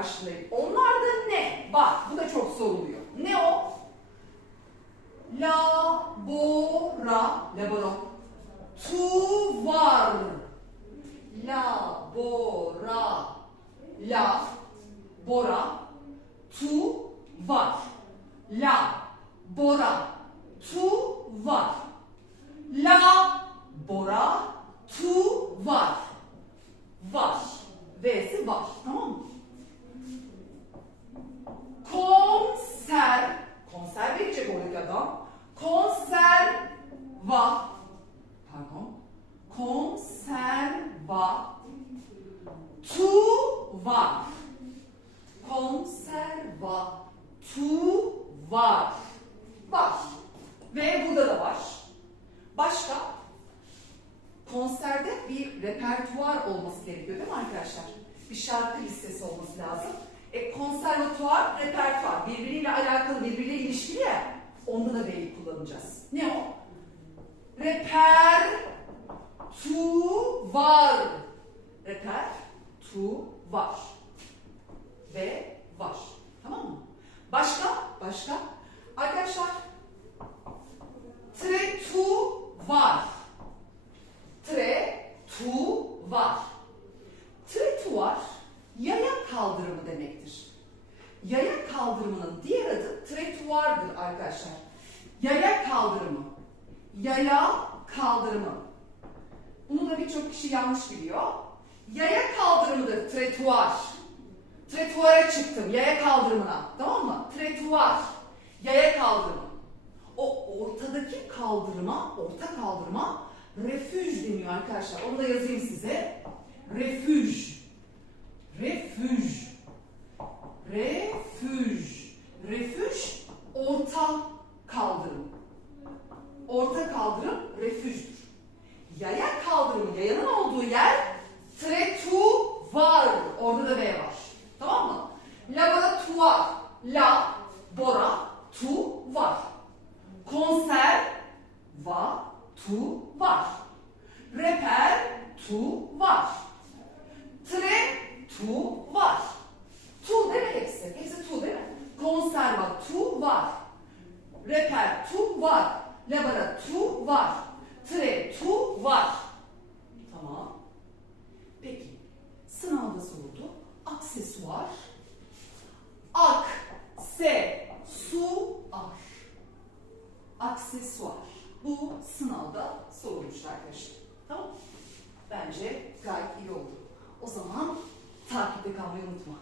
karşılayayım. Onlarda ne? Bak bu da çok soruluyor. Ne o? Labora. Laboro. Tu var. Labora. La. Bora. Tu var. La. Bora. Tu var. La. Bora. Tu var. Var. V'si var. Tamam mı? Konser. Konser verecek oradaki adam. Konserva. Pardon. Konserva. Tu Konserva. Tu var. Var. Ve burada da var. Başka? Konserde bir repertuar olması gerekiyor değil mi arkadaşlar? Bir şarkı listesi olması lazım. E, konservatuar, repertuar birbiriyle alakalı, birbiriyle ilişkili ya. Onda da V'yi kullanacağız. Ne o? Reper tu var. Reper tu var. Ve var. Tamam mı? Başka? Başka? Arkadaşlar tre tu var. Tre tu var. Tretuar yaya kaldırımı demektir. Yaya kaldırımının diğer adı tretuardır arkadaşlar. Yaya kaldırımı. Yaya kaldırımı. Bunu da birçok kişi yanlış biliyor. Yaya kaldırımıdır tretuar. Tretuara çıktım, yaya kaldırımına. Tamam mı? Tretuar. Yaya kaldırımı. O ortadaki kaldırıma, orta kaldırıma refüj deniyor arkadaşlar. Onu da yazayım size. Refüj. Refüj. Refüj. Refüj orta kaldırım. Orta kaldırım refüjdür. Yaya kaldırımı, yayanın olduğu yer tretu var. Orada da V var. Tamam mı? Laboratuvar. La, bora, tu var. Konser, va, tu var. Reper, tu var. Tre, tu var. Tu değil mi hepsi? Hepsi tu değil mi? Konserva, tu var. Reper, tu var. Labora, tu var. Tre, tu var. Tamam. Peki, sınavda soruldu. Aksesuar. Ak, se, su, ar. Aksesuar. Bu sınavda sorulmuş arkadaşlar. Tamam? Bence gayet iyi oldu. O zaman takipte kalmayı unutma.